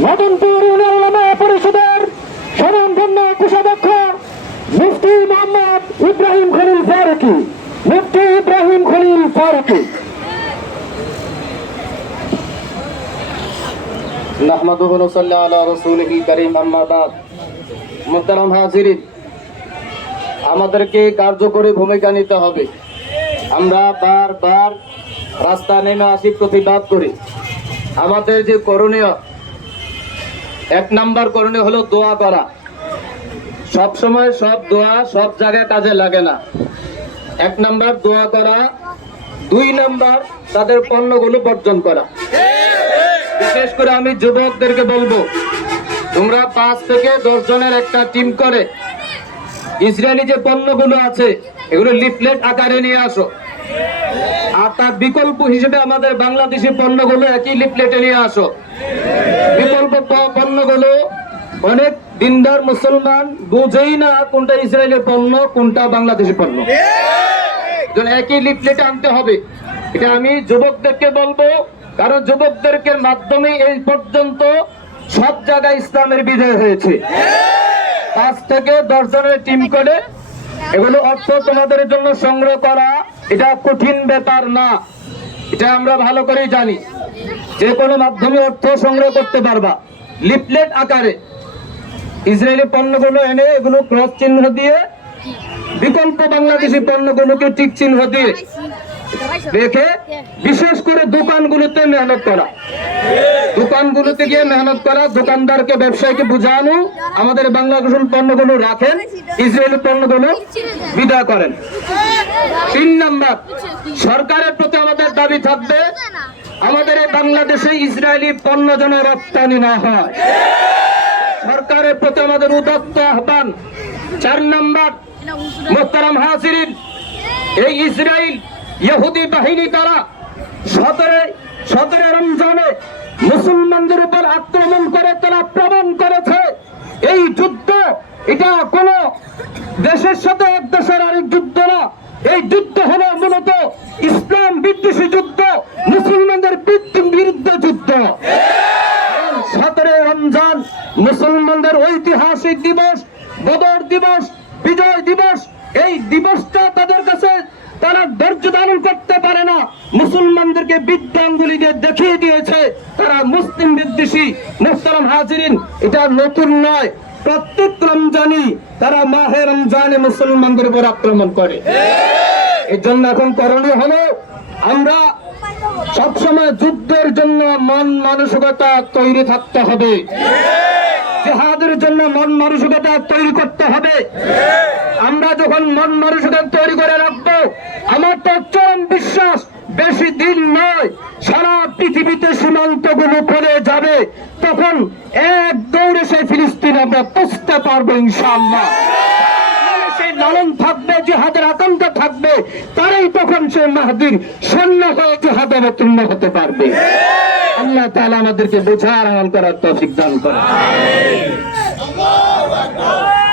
Madanpur union উলামা পরিষদের স্বনামধন্য কোষাধ্যক্ষ মুফতি মোহাম্মদ ইব্রাহিম খলিল ফারুকী। মুফতি ইব্রাহিম খলিল ফারুকী। নাহমাদুহু ওয়া নুসাল্লি আলা রাসূলিহিল কারীম, আম্মা বাদ। মুহতারাম হাজিরিন, আমাদেরকে কার্যকরী ভূমিকা নিতে হবে। আমরা বারবার রাস্তা নেমে আসি, প্রতিবাদ করি। আমাদের যে করণীয়, 1 নাম্বার করণীয় হলো দোয়া করা। সব সময় সব দোয়া সব জায়গায় কাজে লাগে না। 1 নাম্বার দোয়া করা, 2 নাম্বার তাদের পণ্যগুলো বর্জন করা। বিশেষ করে আমি যুবকদেরকে বলবো, তোমরা 5 থেকে 10 জনের একটা টিম করে ইসরায়েলি যে পণ্যগুলো আছে এগুলো লিফলেট আকারে নিয়ে আসো, আর তার বিকল্প হিসেবে আমাদের বাংলাদেশি পণ্যগুলো একই লিফলেটে নিয়ে আসো। বিকল্প পণ্যগুলো অনেক দিনদার মুসলমান বুঝেই না কোনটা ইসরায়েলি পণ্য কোনটা বাংলাদেশি পণ্য, একই লিফলেটে আনতে হবে। এটা আমি যুবকদেরকে বলবো, কারণ যুবকদেরকে মাধ্যমে এই পর্যন্ত সব জায়গায় ইসলামের বিজয় হয়েছে। 5 থেকে 10 জনের টিম করে এগুলো অর্থ তোমাদের জন্য সংগ্রহ করা এটা কঠিন ব্যাপার না, এটা আমরা ভালো করেই জানি। যে কোনো মাধ্যমে অর্থ সংগ্রহ করতে পারবা লিফলেট আকারে। ইসরায়েলি পণ্যগুলো এনে এগুলো ক্রস চিহ্ন দিয়ে, বিকল্প বাংলাদেশি পণ্যগুলোকে টিক চিহ্ন দিয়ে রেখে, বিশেষ করে দোকানগুলোতে মেহনত করা, দোকানগুলোতে গিয়ে মেহনত করা, দোকানদারকে ব্যবসায়ীকে বুঝানো আমাদের বাংলাদেশের পণ্যগুলো রাখেন, ইসরায়েলি পণ্যগুলো বিদায় করেন। 3 নাম্বার, সরকারের প্রতি আমাদের দাবি থাকবে আমাদের এই বাংলাদেশে ইসরায়েলি পণ্য যেন রপ্তানি না হয়। সরকারের প্রতি আমাদের উদাত্ত আহ্বান। 4 নাম্বার, মুহতারাম হাজিরিন, এই ইসরায়েল ইহুদি বাহিনী দ্বারা 17 রমজানে মুসলমানদের উপর আক্রমণ করে তারা প্রমাণ করেছে এই যুদ্ধ এটা কোন দেশের সাথে এক দেশের আরেক যুদ্ধ না। এই যুদ্ধ হলো মূলত ইসলাম বিদ্বেষী যুদ্ধ, মুসলমানদের বিরুদ্ধে যুদ্ধ। 17 রমজান মুসলমানদের ঐতিহাসিক দিবস, বদর দিবস, বিজয় দিবস। এই দিবসটা তাদের কাছে তারা ধৈর্য ধারণ করতে পারে না, মুসলমানদেরকে বিদ্যাঙ্গুলি দিয়ে দেখিয়ে দিয়েছে তারা মুসলিম বিদ্বেষী। মুহতারাম হাজিরিন, এটা নতুন নয়, প্রত্যেক রমজানই তারা মাহে রমজানে মুসলমানদের উপর আক্রমণ করে। এর জন্য এখন করণীয় হলো আমরা সবসময় যুদ্ধের জন্য মন মানসিকতা তৈরি থাকতে হবে, জিহাদের জন্য মন মানসিকতা তৈরি করতে হবে। আমরা যখন মন মানসিকতা তৈরি করে রাখবো, আমার তো চরম বিশ্বাস বেশি দিন নয়, সারা পৃথিবীতে সীমান্তগুলো খুলে যাবে, তখন এক দৌড়ে সেই ফিলিস্তিন আমরা পৌঁছতে পারবো ইনশাআল্লাহ। সেই লালন থাকবে, জিহাদের আকাঙ্ক্ষা থাকবে, তারাই তখন সে মাহদীর সৈন্য হয়ে জিহাদে অবতীর্ণ হতে পারবে। আল্লাহ তাআলা আমাদেরকে বোঝার আমল করার তৌফিক দান করেন।